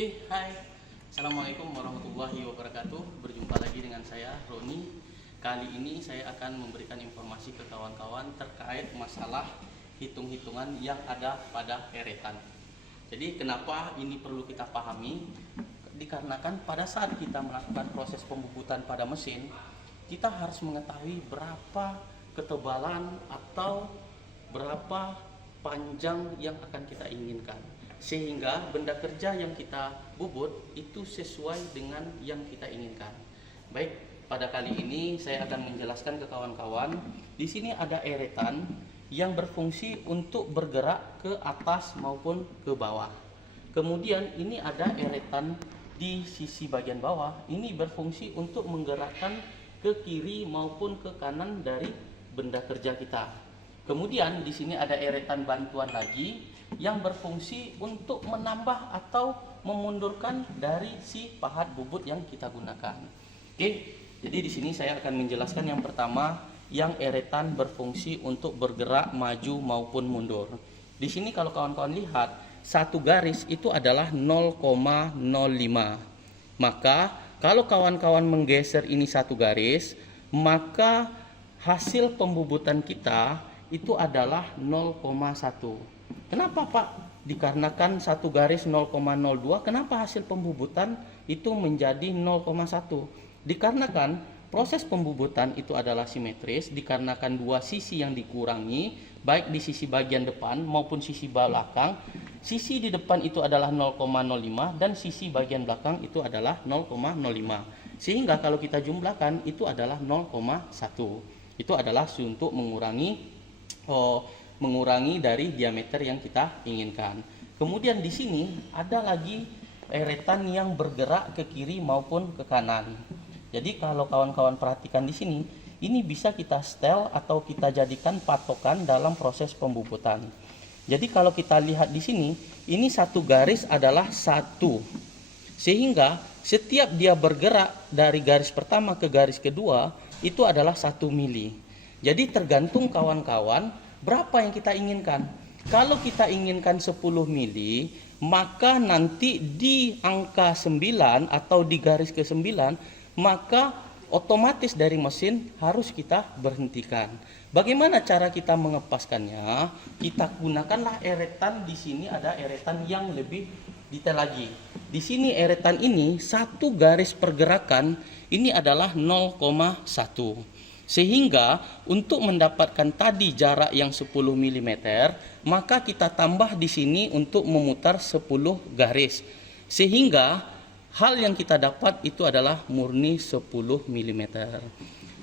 Oke, hai. Assalamualaikum warahmatullahi wabarakatuh. Berjumpa lagi dengan saya, Roni. Kali ini saya akan memberikan informasi ke kawan-kawan terkait masalah hitung-hitungan yang ada pada eretan. Jadi kenapa ini perlu kita pahami? Dikarenakan pada saat kita melakukan proses pembubutan pada mesin, kita harus mengetahui berapa ketebalan atau berapa panjang yang akan kita inginkan, sehingga benda kerja yang kita bubut itu sesuai dengan yang kita inginkan. Baik, pada kali ini saya akan menjelaskan ke kawan-kawan. Di sini ada eretan yang berfungsi untuk bergerak ke atas maupun ke bawah. Kemudian ini ada eretan di sisi bagian bawah. Ini berfungsi untuk menggerakkan ke kiri maupun ke kanan dari benda kerja kita. Kemudian di sini ada eretan bantuan lagi yang berfungsi untuk menambah atau memundurkan dari si pahat bubut yang kita gunakan. Oke, jadi di sini saya akan menjelaskan yang pertama, yang eretan berfungsi untuk bergerak maju maupun mundur. Di sini kalau kawan-kawan lihat, satu garis itu adalah 0,05. Maka kalau kawan-kawan menggeser ini satu garis, maka hasil pembubutan kita itu adalah 0,1. Kenapa Pak? Dikarenakan satu garis 0,02, kenapa hasil pembubutan itu menjadi 0,1? Dikarenakan proses pembubutan itu adalah simetris, dikarenakan dua sisi yang dikurangi, baik di sisi bagian depan maupun sisi belakang. Sisi di depan itu adalah 0,05 dan sisi bagian belakang itu adalah 0,05. Sehingga kalau kita jumlahkan itu adalah 0,1. Itu adalah untuk mengurangi dari diameter yang kita inginkan. Kemudian di sini ada lagi eretan yang bergerak ke kiri maupun ke kanan. Jadi kalau kawan-kawan perhatikan di sini, ini bisa kita setel atau kita jadikan patokan dalam proses pembubutan. Jadi kalau kita lihat di sini, ini satu garis adalah 1. Sehingga setiap dia bergerak dari garis pertama ke garis kedua, itu adalah 1 mili. Jadi tergantung kawan-kawan berapa yang kita inginkan. Kalau kita inginkan 10 mili, maka nanti di angka 9 atau di garis ke-9, maka otomatis dari mesin harus kita berhentikan. Bagaimana cara kita mengepaskannya? Kita gunakanlah eretan. Di sini ada eretan yang lebih detail lagi. Di sini eretan ini satu garis pergerakan ini adalah 0,1. Sehingga untuk mendapatkan tadi jarak yang 10 mm, maka kita tambah di sini untuk memutar 10 garis. Sehingga hal yang kita dapat itu adalah murni 10 mm.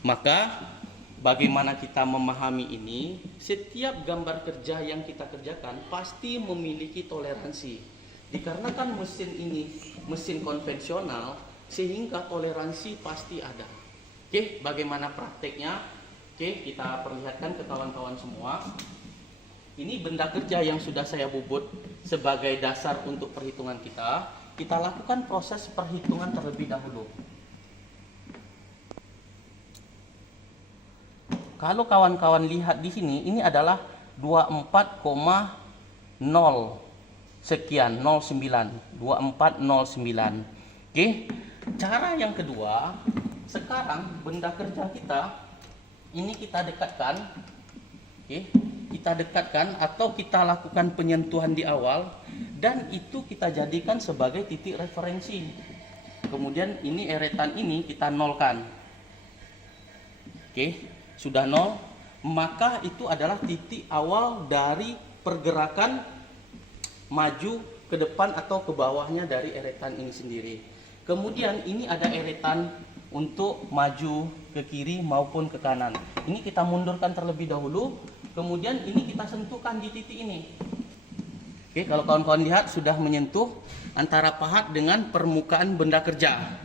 Maka bagaimana kita memahami ini? Setiap gambar kerja yang kita kerjakan pasti memiliki toleransi. Dikarenakan mesin ini mesin konvensional, sehingga toleransi pasti ada. Oke, bagaimana prakteknya? Oke, kita perlihatkan ke kawan-kawan semua. Ini benda kerja yang sudah saya bubut sebagai dasar untuk perhitungan kita. Kita lakukan proses perhitungan terlebih dahulu. Kalau kawan-kawan lihat di sini, ini adalah 24,0 sekian, 09, 2409. Oke, cara yang kedua, sekarang benda kerja kita ini kita dekatkan. Oke, kita dekatkan atau kita lakukan penyentuhan di awal, dan itu kita jadikan sebagai titik referensi. Kemudian ini eretan ini kita nolkan. Oke, sudah nol, maka itu adalah titik awal dari pergerakan maju ke depan atau ke bawahnya dari eretan ini sendiri. Kemudian ini ada eretan untuk maju ke kiri maupun ke kanan. Ini kita mundurkan terlebih dahulu, kemudian ini kita sentuhkan di titik ini. Oke, kalau kawan-kawan lihat sudah menyentuh antara pahat dengan permukaan benda kerja.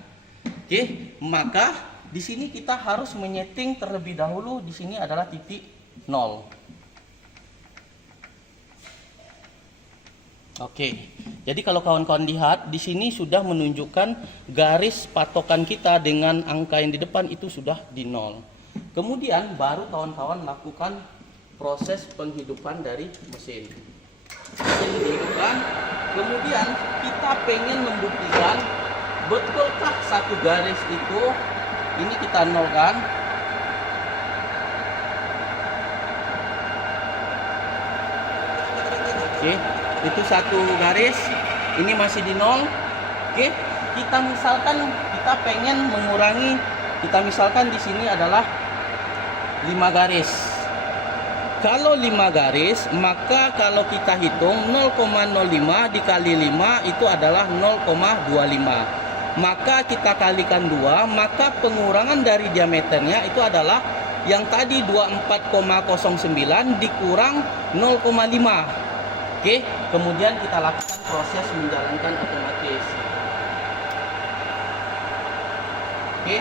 Oke, maka di sini kita harus menyeting terlebih dahulu. Di sini adalah titik 0. Oke, jadi kalau kawan-kawan lihat di sini sudah menunjukkan garis patokan kita dengan angka yang di depan itu sudah di 0. Kemudian baru kawan-kawan lakukan proses penghidupan dari mesin. Mesin dihidupkan, Kemudian kita pengen membuktikan betulkah satu garis itu, ini kita nolkan. Oke, itu satu garis, ini masih di nol. Oke, kita misalkan kita pengen mengurangi, kita misalkan di sini adalah 5 garis. Kalau 5 garis, maka kalau kita hitung 0,05 dikali 5 itu adalah 0,25. Maka kita kalikan 2, maka pengurangan dari diameternya itu adalah yang tadi 24,09 dikurang 0,5. Oke, kemudian kita lakukan proses menjalankan otomatis. Oke,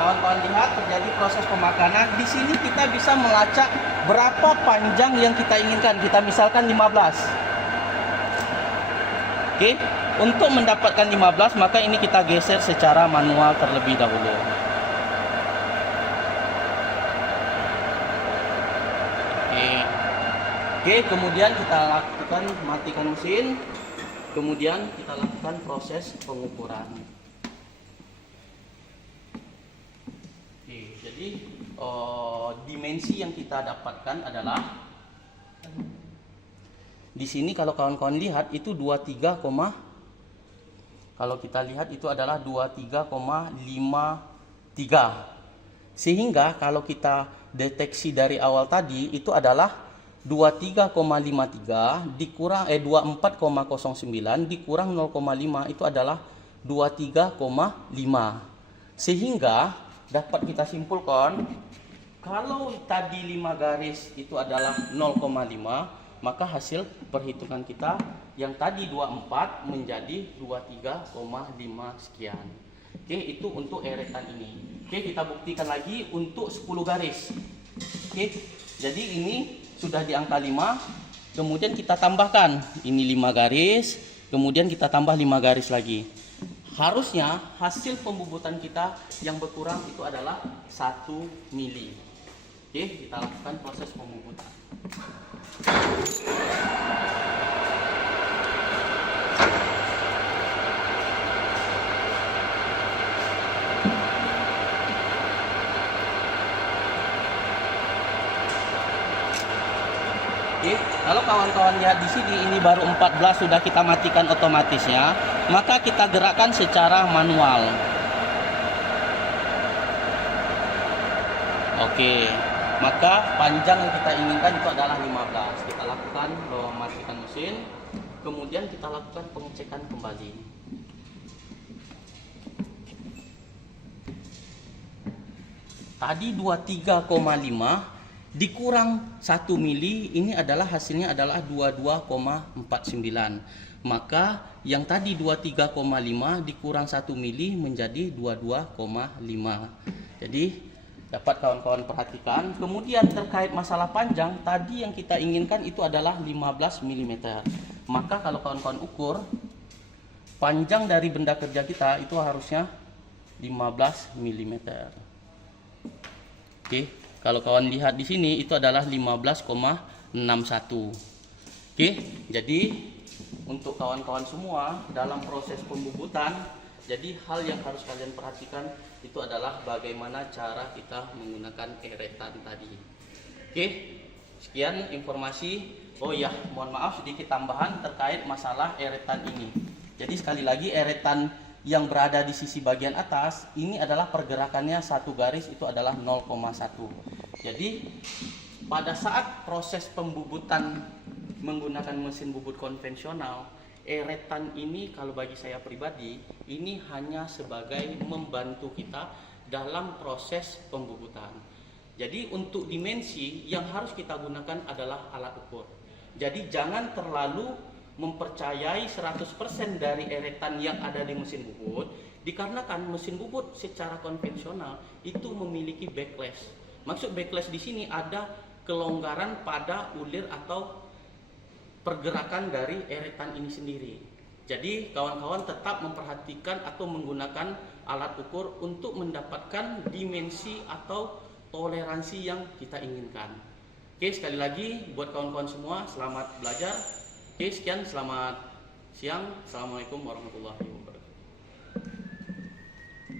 kawan-kawan lihat terjadi proses pemakanan. Di sini kita bisa melacak berapa panjang yang kita inginkan. Kita misalkan 15. Oke, untuk mendapatkan 15 maka ini kita geser secara manual terlebih dahulu. Oke, kemudian kita lakukan matikan mesin. Kemudian kita lakukan proses pengukuran. Oke, jadi dimensi yang kita dapatkan adalah di sini kalau kawan-kawan lihat itu 23, kalau kita lihat itu adalah 23,53. Sehingga kalau kita deteksi dari awal tadi itu adalah 23,53 dikurang 24,09 dikurang 0,5 itu adalah 23,5. Sehingga dapat kita simpulkan kalau tadi 5 garis itu adalah 0,5, maka hasil perhitungan kita yang tadi 24 menjadi 23,5 sekian. Oke, itu untuk eretan ini. Oke, kita buktikan lagi untuk 10 garis. Oke, jadi ini sudah di angka 5, kemudian kita tambahkan ini 5 garis, kemudian kita tambah 5 garis lagi. Harusnya hasil pembubutan kita yang berkurang itu adalah 1 mili. Oke, kita lakukan proses pembubutan. Oke, kalau kawan-kawan lihat di sini ini baru 14 sudah kita matikan otomatisnya, maka kita gerakkan secara manual. Oke, maka panjang yang kita inginkan itu adalah 15. Kita lakukan matikan mesin, kemudian kita lakukan pengecekan kembali. Tadi 23,5 dikurang 1 mili, ini adalah hasilnya adalah 22,49. Maka yang tadi 23,5 dikurang 1 mili menjadi 22,5. Jadi dapat kawan-kawan perhatikan. Kemudian terkait masalah panjang, tadi yang kita inginkan itu adalah 15 mm. Maka kalau kawan-kawan ukur panjang dari benda kerja kita itu harusnya 15 mm. Oke, kalau kawan lihat di sini itu adalah 15,61. Oke, jadi untuk kawan-kawan semua dalam proses pembubutan, jadi hal yang harus kalian perhatikan itu adalah bagaimana cara kita menggunakan eretan tadi. Oke, sekian informasi. Oh ya, mohon maaf sedikit tambahan terkait masalah eretan ini. Jadi sekali lagi eretan yang berada di sisi bagian atas ini adalah pergerakannya satu garis itu adalah 0,1. Jadi pada saat proses pembubutan menggunakan mesin bubut konvensional, eretan ini kalau bagi saya pribadi ini hanya sebagai membantu kita dalam proses pembubutan. Jadi untuk dimensi yang harus kita gunakan adalah alat ukur. Jadi jangan terlalu mempercayai 100% dari eretan yang ada di mesin bubut, dikarenakan mesin bubut secara konvensional itu memiliki backlash. Maksud backlash di sini ada kelonggaran pada ulir atau pergerakan dari eretan ini sendiri. Jadi kawan-kawan tetap memperhatikan atau menggunakan alat ukur untuk mendapatkan dimensi atau toleransi yang kita inginkan. Oke, sekali lagi buat kawan-kawan semua selamat belajar. Oke, sekian, selamat siang. Assalamualaikum warahmatullahi wabarakatuh.